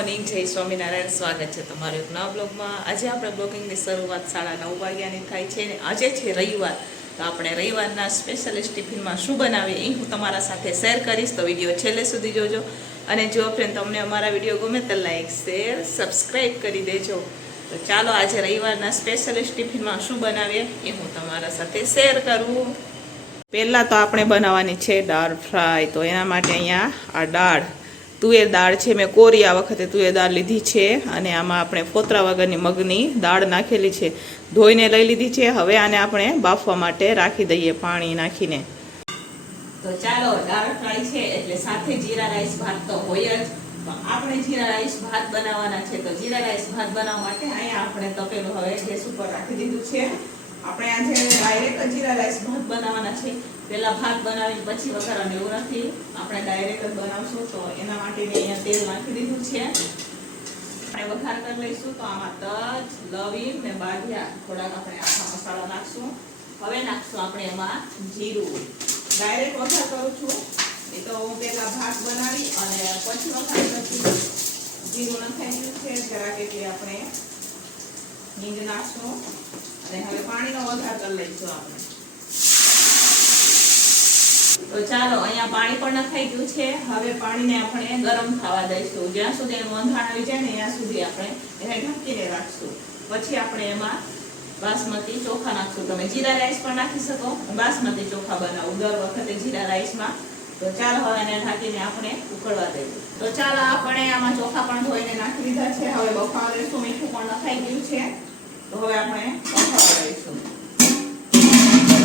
Morning, જય સ્વામિનારાયણ. સ્વાગત છે તમારું એક નવા બ્લોગમાં. આજે આપણે બ્લોગિંગની શરૂઆત 9:30 વાગ્યાની થાય છે ને આજે છે રવિવાર. તો આપણે રવિવારના સ્પેશિયલિસ્ટ ટિફિનમાં શું બનાવીએ એ હું તમારા સાથે શેર કરીશ. તો વિડીયો છેલ્લે સુધી જોજો. અને જો ફ્રેન્ડ તમને અમારા વિડીયો ગમે તો લાઈક, શેર, સબસ્ક્રાઈબ કરી દેજો. તો ચાલો આજે રવિવારના સ્પેશિયલિસ્ટ ટિફિનમાં શું બનાવીએ એ હું તમારા સાથે શેર કરું. પહેલાં તો આપણે બનાવવાની છે દાળ ફ્રાય. તો એના માટે અહીંયા આ દાળ તુવેર દાળ છે, મેં કોરી આ વખતે તુવેર દાળ લીધી છે અને આમાં આપણે ફોતરા વગરની મગની દાળ નાખેલી છે, ધોઈને લઈ લીધી છે. હવે આને આપણે બાફવા માટે રાખી દઈએ પાણી નાખીને. તો ચાલો, દાળ ફ્રાય છે એટલે સાથે જીરા રાઈસ ભાત તો હોય જ. તો આપણે જીરા રાઈસ ભાત બનાવવાના છે. તો જીરા રાઈસ ભાત બનાવવા માટે અહીંયા આપણે તપેલું હવે ગેસ ઉપર રાખી દીધું છે. આપણે આજે ડાયરેક્ટ જીરા રાઈસ ભાત બનાવવાના છે. પહેલા ભાત બનાવીને પછી વઘારવાનું એવું નથી, આપણે ડાયરેક્ટ જ બનાવશું. તો એના માટે મેં અહીંયા તેલ નાખી દીધું છે. આપણે વઘાર કરી લઈશું. તો આમાં તજ, લવિંગ ને બાદિયા થોડાક આપણે આખા મસાલા નાખશું. હવે નાખશું આપણે એમાં જીરું. ડાયરેક્ટ વઘાર કરું છું, એ તો હું પહેલા ભાત બનાવી અને પછી વઘાર નથી. જીરું નખાઈ ગયું છે જરાક એટલે આપણે હિંગ નાખશું અને હવે પાણીનો વઘાર કરી લઈશું આપણે. તો ચાલો, અહીંયા પાણી પણ નખાઈ ગયું છે. હવે પાણીને આપણે ગરમ થવા દઈશું. જ્યાં સુધી એનું અંધાણ આવી જાય ને ત્યાં સુધી આપણે એને ઢાંકીને રાખશું. પછી આપણે એમાં બાસમતી ચોખા નાખશું. તમે જીરા રાઈસ પણ નાખી શકો, બાસમતી ચોખા બનાવું દર વખતે જીરા રાઈસમાં. તો ચાલો હવે એને ઢાંકીને આપણે ઉકળવા દઈએ. તો ચાલો, આપણે આમાં ચોખા પણ ધોઈને નાખી દીધા છે. હવે બફાવા દઈશું. મીઠું પણ નખાઈ ગયું છે. તો હવે આપણે બફાવા દઈશું.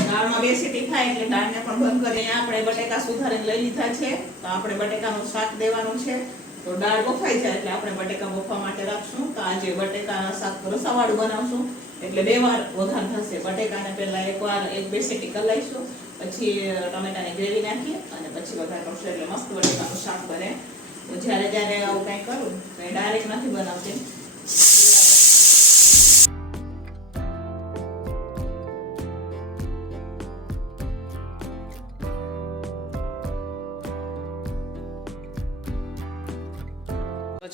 દાળમાં 2 સીટી થાય એટલે દાળને પણ બંધ કરીને આપણે બટેકા સુધારીને લઈ લીધા છે. તો આપણે બટેકાનું શાક દેવાનું છે. તો દાળ બફાઈ જાય એટલે આપણે બટેકા બફવા માટે રાખશું. તો આજે બટેકાના શાક રસાવાળું બનાવશું એટલે 2 વાર વઘાર થશે. બટેકાને પહેલા 1-2 સીટી કરી લઈશું, પછી ટમેટાની ગ્રેવી નાખીએ અને પછી વઘાર કરશું એટલે મસ્ત બટેકાનું શાક બને. તો જ્યારે આવું કંઈ કરું તો એ ડાયરેક્ટ નથી બનાવતી.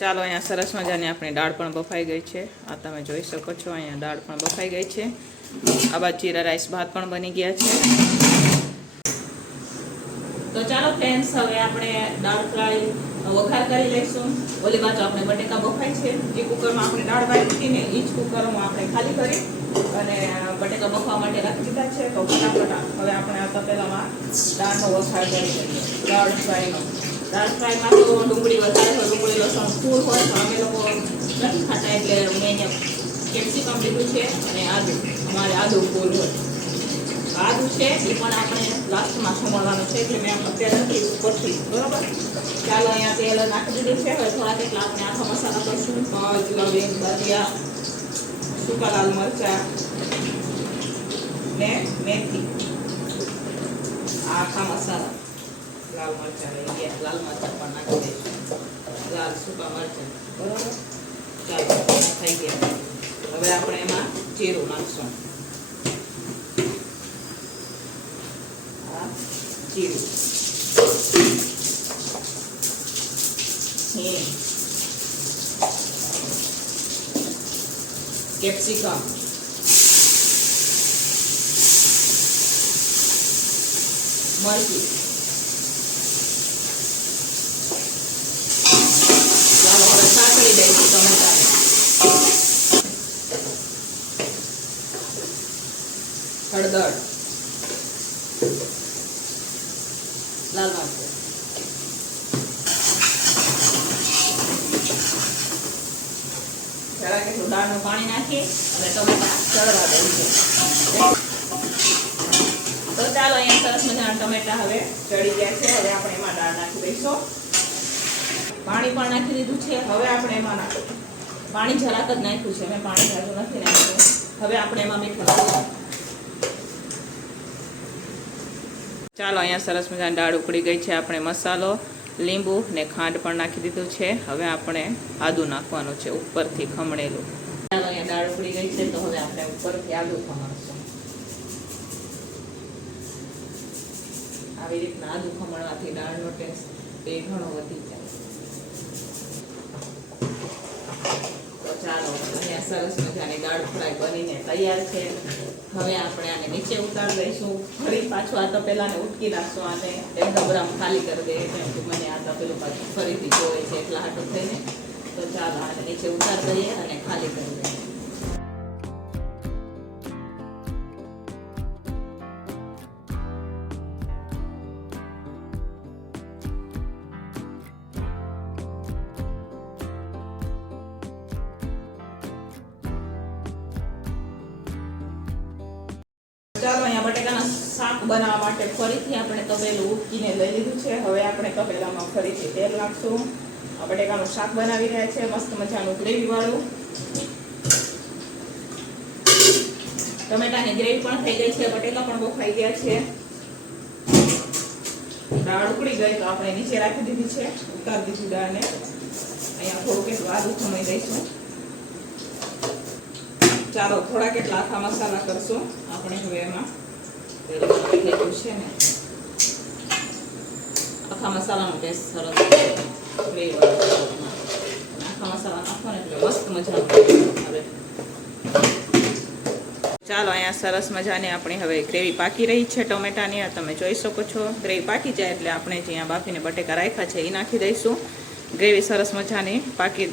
ચાલો, અહીંયા સરસ મજાની આપણી દાળ પણ બફાઈ ગઈ છે. આ તમે જોઈ શકો છો, અહીંયા દાળ પણ બફાઈ ગઈ છે. આ બાજુ જીરા રાઈસ ભાત પણ બની ગયા છે. તો ચાલો ફ્રેન્ડ્સ, હવે આપણે દાળ ફ્રાય વઘાર કરી લઈશું. ઓલી બાજુ આપણે બટેકા બફાય છે. જે કુકરમાં આપણે દાળ બાફી હતી ને એ જ કુકરમાં આપણે ખાલી કરી અને બટેકા બફવા માટે રાખી દીધા છે. તો ફટાફટ હવે આપણે આ તપેલામાં દાળનો વઘાર કરી લઈએ. દાળ ફ્રાયનો દાળ ફ્રાયમાં તો ડુંગળી વધારે હોય, ડુંગળી લસણ ફૂલ હોય. તો અમે લોકો નથી ખાતા એટલે મેં કેપ્સિકમ લીધું છે અને આદુ, અમારે આદુ ફૂલ હોય. આદુ છે એ પણ આપણે લાસ્ટમાં સમારવાનું છે એટલે મેં અત્યારે નથી ઉપરથી. બરાબર, ચાલો અહીંયા તેલ નાખી દીધું છે. હવે થોડાક એટલા આપણે આખા મસાલા કરશું. તજ, લવિંગ, બાદિયા, સૂકા લાલ મરચાં ને મેથી. આખા મસાલા, લાલ મરચાં લઈ ગયા, લાલ મરચાં પણ નાખી દઈશું, લાલ સૂકા મરચાં. બરાબર, ચાલો થઈ ગયા. હવે આપણે એમાં જીરું નાખશું. જીરું, હિંગ, કેપ્સિકમ, મરચી. ચાલો હવે સાંકળી દઈશું ટમેટાને. હળદર, લાલ મરચું, જરાક એટલું દાળનું પાણી નાખી અને ટમેટા ચડવા દઈશું. તો ચાલો, અહીંયા સરસ મજાના ટમેટા હવે ચડી ગયા છે. હવે આપણે એમાં દાળ નાખી દઈશું. પાણી પણ નાખી દીધું છે. હવે આપણે એમાં પાણી જરાક જ નાખ્યું છે, મેં પાણી જાજુ નથી નાખ્યું. હવે આપણે એમાં મીઠું નાખીશું. ચાલો, અહીંયા સરસ મજાની દાળ ઉકળી ગઈ છે. આપણે મસાલો, લીંબુ ને ખાંડ પણ નાખી દીધું છે. હવે આપણે આદુ નાખવાનું છે ઉપરથી ખમણેલું. ચાલો, અહીંયા દાળ ઉકળી ગઈ છે. તો હવે આપણે ઉપરથી આદુ ખમણશું. આવી રીતના આદુ ખમણવાથી દાળનો ટેસ્ટ ઘણો વધી જાય. સરસ મજાની દાળ ફ્રાય બનીને તૈયાર છે. હવે આપણે આને નીચે ઉતારી દઈશું. ફરી પાછું આ તપેલાને ઉટકી નાખશું. આને 1 ગ્રામ ખાલી કરી દઈએ કેમ કે મને આ તપેલું પાછું ફરીથી જોવે છે એટલા હાટું થઈને. તો ચાલો આને નીચે ઉતારી દઈએ અને ખાલી કરી દઈએ. ચાલો અહીંયા બટેકાના શાક બનાવવા માટે ફરીથી આપણે તપેલું ઉટકીને લઈ લીધું છે. હવે આપણે તપેલામાં ફરીથી તેલ નાખશું. બટેકાનું શાક બનાવી રહ્યા છે મસ્ત મજાનું ગ્રેવી વાળું. ટમેટાની ગ્રેવી પણ થઈ ગઈ છે, બટેકા પણ બફાઈ ગયા છે. દાળ ઉકળી ગઈ તો આપણે નીચે રાખી દીધી છે. ઉતારી દીધી દાળને. અહીંયા થોડુંક એક આદું ખમણી દઈશું. ચાલો થોડા કેટલા આખા મસાલા કરશું આપણે. હવે એમાં થઈ ગયું છે ને આખા મસાલાનો ટેસ્ટ સરસ ગ્રેવી આખા મસાલા નાખો ને એટલે મસ્ત મજાનું આવે. ચાલો અહીંયા સરસ મજાની આપણી હવે ગ્રેવી પાકી રહી છે ટમેટાની. આ તમે જોઈ શકો છો. ગ્રેવી પાકી જાય એટલે આપણે જ્યાં બાફીને બટેકા રાખ્યા છે એ નાખી દઈશું. ગ્રેવી સરસ મજાની પાકી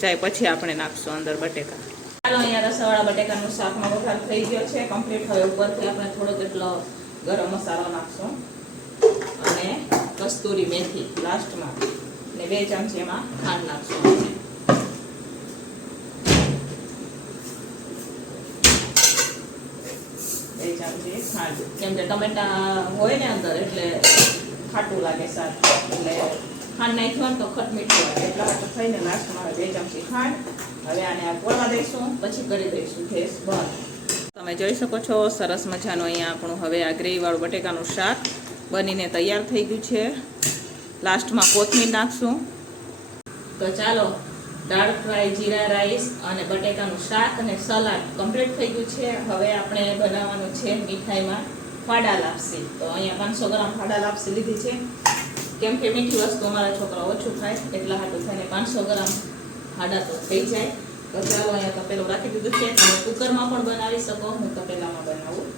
જાય પછી આપણે નાખશું અંદર બટેકા. ચાલો અહીંયા રસાવાળા બટેકાનું શાકનો વઘાર થઈ ગયો છે કમ્પ્લીટ. હવે ઉપરથી આપણે થોડો કેટલો ગરમ મસાલો નાખશું અને કસ્તુરી મેથી લાસ્ટમાં અને 2 ચમચી એમાં ખાંડ નાખશું. 2 ચમચી ખાંડ કેમ કે ટમેટા હોય ને અંદર એટલે ખાટું લાગે શાક, એટલે ખાંડ નાખી હોય તો ખટ મીઠું હોય એટલા માટે થઈને લાસ્ટમાં 2 ચમચી ખાંડ. હવે આને આ કોળવા દઈશું પછી કરી દઈશું ગેસ બંધ. તમે જોઈ શકો છો સરસ મજાનું અહીંયા આપણું હવે આ ગ્રેવીવાળું બટેકાનું શાક બનીને તૈયાર થઈ ગયું છે. લાસ્ટમાં કોથમીર નાખશું. તો ચાલો દાળ ફ્રાય, જીરા રાઈસ અને બટેકાનું શાક અને સલાડ કમ્પ્લીટ થઈ ગયું છે. હવે આપણે બનાવવાનું છે મીઠાઈમાં ફાડા લાપસી. તો અહીંયા 500 ગ્રામ ફાડા લાપસી લીધી છે કેમ કે મીઠી વસ્તુ અમારા છોકરા ઓછું ખાય એટલા હાટું થઈને 500 ગ્રામ ફાડા તો થઈ જાય. તો ચાલો અહીંયા તપેલું રાખી દીધું છે. તમે કુકરમાં પણ બનાવી શકો, હું તપેલામાં બનાવું.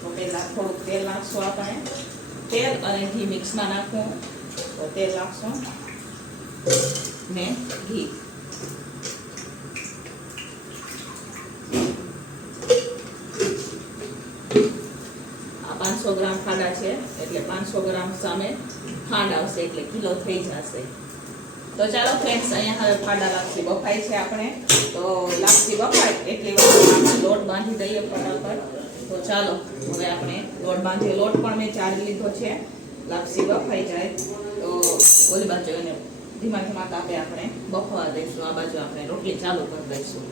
તો પહેલાં થોડુંક તેલ નાખશું આપણે. તેલ અને ઘી મિક્સમાં નાખવું. તો તેલ નાખશું ને ઘી. આ 500 ગ્રામ ફાડા છે એટલે 500 ગ્રામ સામે ખાંડ આવશે એટલે કિલો થઈ જશે. તો ચાલો ફ્રેન્ડ્સ અહીંયા હવે ફાડા લાપસી બફાય છે આપણે. તો લાપસી બફાય એટલી વાર લોટ બાંધી દઈએ ફટાફટ. તો ચાલો હવે આપણે લોટ બાંધીએ. લોટ પણ મેં ચાળી લીધો છે. લાપસી બફાઈ જાય તો ઓલી બાજુ એને ધીમા ધીમા તાપે આપણે બફવા દઈશું. આ બાજુ આપણે રોટલી ચાલુ કરી દઈશું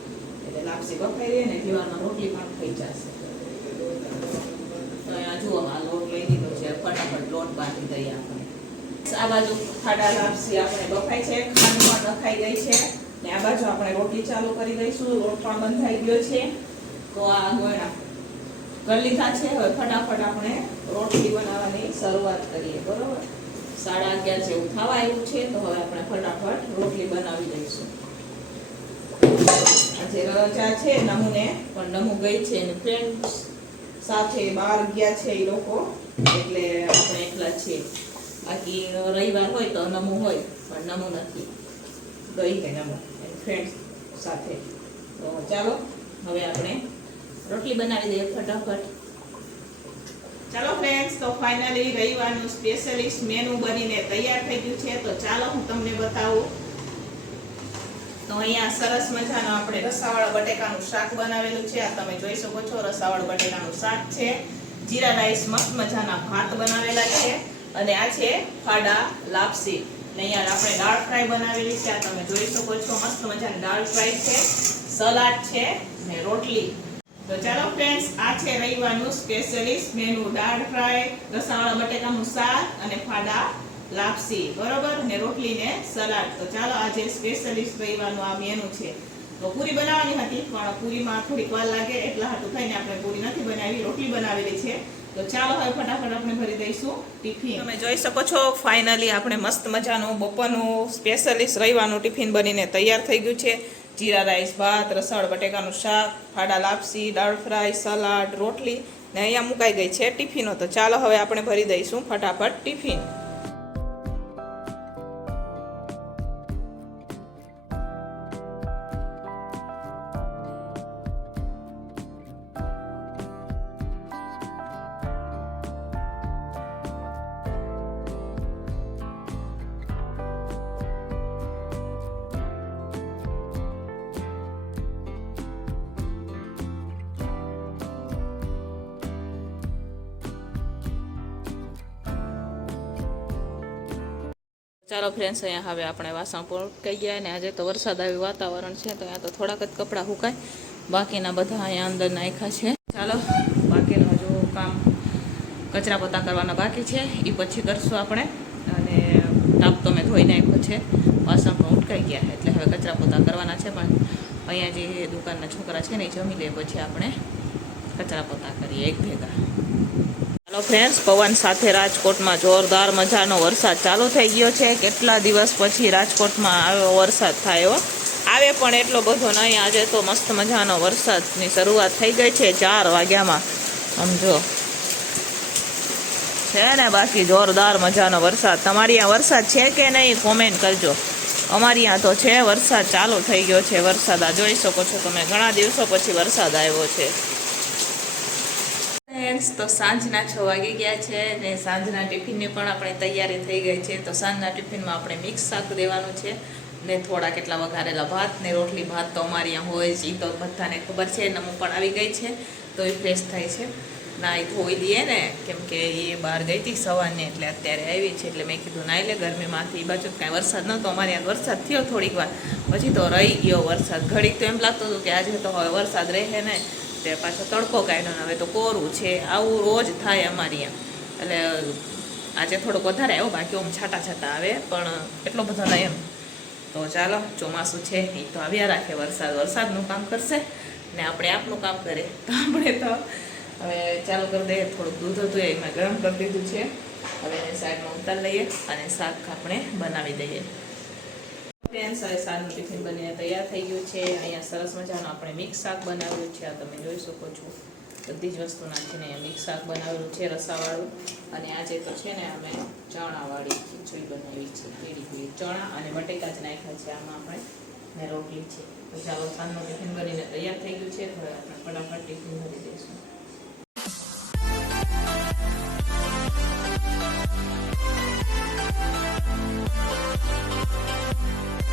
એટલે લાપસી બફાઈ રહે ને જીવારમાં રોટલી પણ થઈ જશે. તો અહીંયા જુઓ આ લોટ લઈ લીધો છે. ફટાફટ લોટ બાંધી દઈએ આપણે. આ બાજુ ફાડા લાપસી આપણે બફાઈ છે, ખાંડ પણ નખાઈ ગઈ છે ને આ બાજુ આપણે રોટલી ચાલુ કરી દઈશું. લોટ પણ બંધાઈ ગયો છે. તો આ ગોળા કરી લીધા છે. હવે ફટાફટ આપણે રોટલી બનાવવાની શરૂઆત કરીએ. બરોબર 11:30 જેવું થવા આવ્યું છે. તો હવે આપણે ફટાફટ રોટલી બનાવી દઈશું. આજે રજા છે નમુને, પણ નમુ ગઈ છે અને ફ્રેન્ડ્સ સાથે બહાર ગયા છે એ લોકો એટલે આપણે એકલા છીએ. બાકી રવિવાર હોય તો નમુ હોય પણ નમુ નથી, ગઈ છે નમુ ફ્રેન્ડ્સ સાથે. તો ચાલો હવે આપણે રોટલી બનાવી દઈએ ફટાફટ. ચાલો ફ્રેન્ડ્સ, તો ફાઇનલી રવિવારનું સ્પેશિયલિસ્ટ મેનુ બનીને તૈયાર થઈ ગયું છે. તો ચાલો હું તમને બતાવું. તો અહીંયા સરસ મજાનું આપણે રસાવાળા બટેકાનું શાક બનાવેલું છે. આ તમે જોઈ શકો છો રસાવાળું બટેકાનું શાક છે. જીરા રાઈસ મસ્ત મજાના ભાત બનાવેલા છે અને આ છે ફાડા લાપસી. ને અહીંયા આપણે દાળ ફ્રાય બનાવેલી છે. આ તમે જોઈ શકો છો મસ્ત મજાની દાળ ફ્રાય છે, સલાડ છે ને રોટલી. તો ચાલો ફ્રેન્ડ્સ, આ છે રવિવારનું સ્પેશિયલિસ્ટ મેનુ. દાળ ફ્રાય, રસાવાળા બટેકાનું શાક અને ફાડા લાપસી, બરોબર, ને રોટલી ને સલાડ. તો ચાલો આજે સ્પેશિયલિસ્ટ રવિવારનું આ મેનુ છે. તો પૂરી બનાવવાની હતી પણ પૂરીમાં થોડીક વાર લાગે એટલા હાટું થઈને આપણે પૂરી નથી બનાવી, રોટલી બનાવેલી છે. તો ચાલો હવે ફટાફટ આપણે ભરી દઈશું ટિફિન. તમે જોઈ શકો છો ફાઇનલી આપણે મસ્ત મજાનું બપોરનું સ્પેશિયલિસ્ટ રવિવારનું ટિફિન બનીને તૈયાર થઈ ગયું છે. જીરા રાઈસ, ભાત, રસાળ બટેકાનું શાક, ફાડા લાપસી, દાળ ફ્રાય, સલાડ, રોટલી ને અહીંયા મુકાઈ ગઈ છે ટિફિનો. તો ચાલો હવે આપણે ભરી દઈશું ફટાફટ ટિફિન. ચાલો ફ્રેન્ડ્સ, અહીંયા હવે આપણે વાસણ પોકાઈ ગયા ને આજે તો વરસાદ આવ્યું વાતાવરણ છે તો અહીંયા તો થોડાક જ કપડાં સુકાય, બાકીના બધા અહીંયા અંદર નાખ્યા છે. ચાલો બાકીનું હજુ કામ કચરા પોતા કરવાના બાકી છે, એ પછી કરશું આપણે. અને ટાપ તો મેં ધોઈ નાખ્યો છે, વાસણ પણ ઉટકાઈ ગયા એટલે હવે કચરા પોતા કરવાના છે. પણ અહીંયા જે દુકાનના છોકરા છે ને એ જમી લે પછી આપણે કચરા પોતા કરીએ એક ભેગા. ચાલો ફ્રેન્ડ્સ, પવન સાથે રાજકોટમાં જોરદાર મજાનો વરસાદ ચાલુ થઈ ગયો છે. કેટલા દિવસ પછી રાજકોટમાં આવ્યો વરસાદ થયો, આવે પણ એટલો બધો નહીં. આજે તો મસ્ત મજાનો વરસાદની શરૂઆત થઈ ગઈ છે 4 વાગ્યામાં. સમજો છે ને, બાકી જોરદાર મજાનો વરસાદ. તમારી અહીંયા વરસાદ છે કે નહીં કોમેન્ટ કરજો. અમારી અહીંયા તો છે, વરસાદ ચાલુ થઈ ગયો છે. વરસાદ આ જોઈ શકો છો તમે, ઘણા દિવસો પછી વરસાદ આવ્યો છે. તો સાંજના 6 વાગી ગયા છે ને સાંજના ટિફિનની પણ આપણે તૈયારી થઈ ગઈ છે. તો સાંજના ટિફિનમાં આપણે મિક્સ શાક દેવાનું છે ને થોડા કેટલા વઘારેલા ભાત ને રોટલી. ભાત તો અમારી અહીંયા હોય જ, એ તો બધાને ખબર છે. નમું પણ આવી ગઈ છે તો એ ફ્રેશ થાય છે ના, એ ધોઈ દઈએ ને, કેમ કે એ બહાર ગઈ હતી સવારની એટલે અત્યારે આવી છે. એટલે મેં કીધું નાઈ લે ગરમીમાંથી. એ બાજુ કાંઈ વરસાદ નહોતો, અમારે ત્યાં વરસાદ થયો થોડીક વાર, પછી તો રહી ગયો વરસાદ. ઘડીક તો એમ લાગતું હતું કે આજે તો હવે વરસાદ રહે ને, તે પાછો તડકો કાઢ્યો, હવે તો કોરું છે. આવું રોજ થાય અમારી અહીંયા. એટલે આજે થોડોક વધારે આવ્યો, બાકી આમ છાટા છાટા આવે પણ એટલો બધો નહીં એમ. તો ચાલો, ચોમાસું છે એ તો આવ્યા રાખે. વરસાદનું કામ કરશે ને આપણે આપનું કામ કરે. તો આપણે તો હવે ચાલુ કરી દઈએ. થોડુંક દૂધ હતું એમાં ગરમ કરી દીધું છે, હવે એને સાઈડમાં ઉતારી લઈએ અને શાક આપણે બનાવી દઈએ. ફ્રેન્ડ્સ, હવે સાંજનું ટિફિન બનીને તૈયાર થઈ ગયું છે. અહીંયા સરસ મજાનું આપણે મિક્સ શાક બનાવેલું છે. આ તમે જોઈ શકો છો, બધી જ વસ્તુ નાખીને અહીંયા મિક્સ શાક બનાવેલું છે રસાવાળું. અને આજે તો છે ને અમે ચણાવાળી ખીચડી બનાવી છે, પીળી ચણા અને બટેકા જ નાખ્યા છે આમાં આપણે, ને રોટલી છે. તો ચાલો, સાંજનું ટિફિન બનીને તૈયાર થઈ ગયું છે. હવે આપણે ફટાફટ ટિફિન ભરી દઈશું.